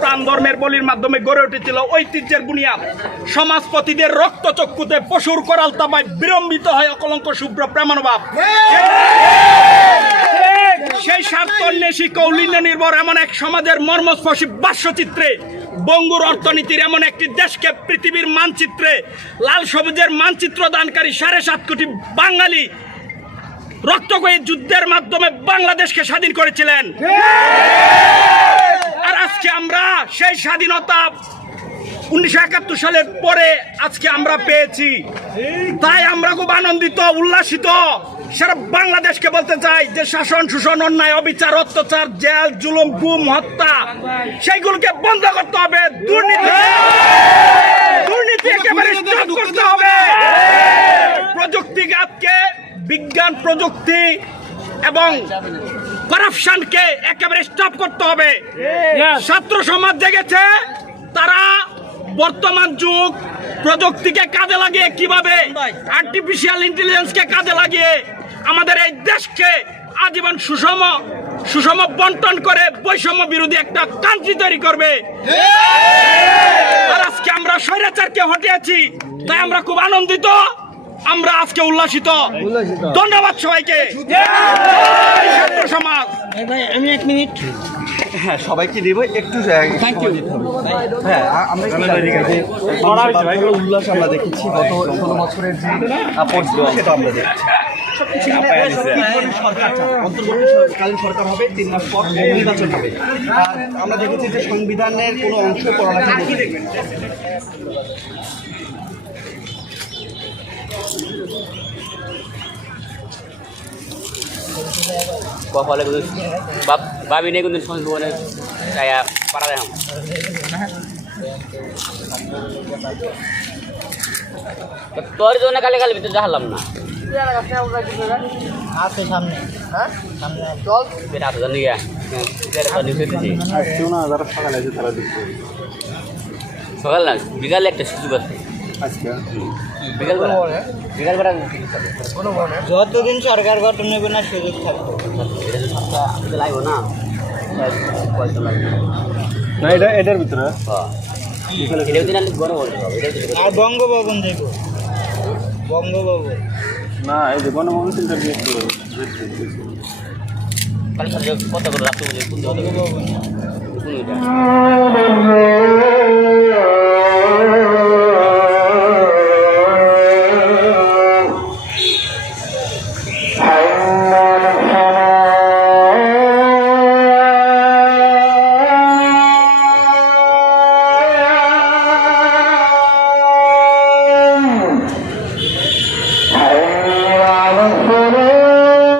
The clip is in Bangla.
প্রাণ ধর্মের বলির মাধ্যমে গড়ে উঠেছিল ঐতিহ্যের বুনিয়াদ। সমাজপতিদের রক্তচক্ষুতে পশুর করাল তামায় বিড়ম্বিত হয় অকলঙ্ক শুভ্র প্রেমানুভাব সেই স্বার্থন্বেষী কৌলিন্য নির্ভর এমন এক সমাজের মর্মস্পর্শী বাস্যচিত্রে বঙ্গুর অর্থনীতির এমন একটি দেশকে পৃথিবীর মানচিত্রে লাল সবুজের মানচিত্র দানকারী সাড়ে সাত কোটি বাঙালি রক্তকয়ী যুদ্ধের মাধ্যমে বাংলাদেশকে স্বাধীন করেছিলেন। আর আজকে আমরা সেই স্বাধীনতা উনিশশো একাত্তর সালের পরে আজকে আমরা পেয়েছি। তাই আমরা খুব আনন্দিত উল্লাসিত। সারা বাংলাদেশকে বলতে চাই যে শাসন শোষণ অন্যায় অবিচার অত্যাচার জেল জুলুম গুম হত্যা সেইগুলোকে বন্ধ করতে হবে। দুর্নীতি দুর্নীতি একেবারে করতে হবে। প্রযুক্তিঘাতকে বিজ্ঞান প্রযুক্তি এবং করাপশনকে একেবারে স্টপ করতে হবে। ছাত্র সমাজ জেগেছে তারা বর্তমান যুগ প্রযুক্তিকে কাজে লাগিয়ে কীভাবে আর্টিফিশিয়াল ইন্টেলিজেন্সকে কাজে লাগিয়ে আমাদের এই দেশকে আজীবন সুষম সুষম বন্টন করে বৈষম্য বিরোধী একটা কান্ট্রি তৈরি করবে। আর আজকে আমরা স্বৈরাচারকে হটিয়েছি তাই আমরা খুব আনন্দিত আমরা আজকে উল্লাসিত। ধন্যবাদ সবাইকে। আমি এক মিনিট। হ্যাঁ সবাইকে দিব একটু থ্যাংক ইউ হ্যাঁ আমরা যে উল্লাস আমরা দেখেছি গত ষোলো বছরের যে সেটা আমরা দেখছি। সরকার অন্তর্বর্তীকালীন সরকার হবে তিন মাস পর নির্বাচন হবে। আর আমরা দেখেছি যে সংবিধানের কোনো অংশ পড়ালেখা কপালে কিন্তু বাপ ভাবি নেই কিন্তু সমাজ ভবনে কায়া পারা দেয় তোর জন্য কালে কালে ভিতরে দেখালাম না। আছে সামনে হ্যাঁ? সামনে চল। বেটা জানি গিয়া। হইতেছি সকাল না বিকালে একটা সুযোগ আছে। বেলা? যতদিন সরকার গঠন নেবে না সুযোগ থাকবে। লাগবে না পয়সা লাগবে না এটা এটার ভিতরে হ্যাঁ আর বঙ্গভবন দেখো। বঙ্গভবন। না এই যে সেন্টার কাল কত করে রাখতে বলে কোন কোন এটা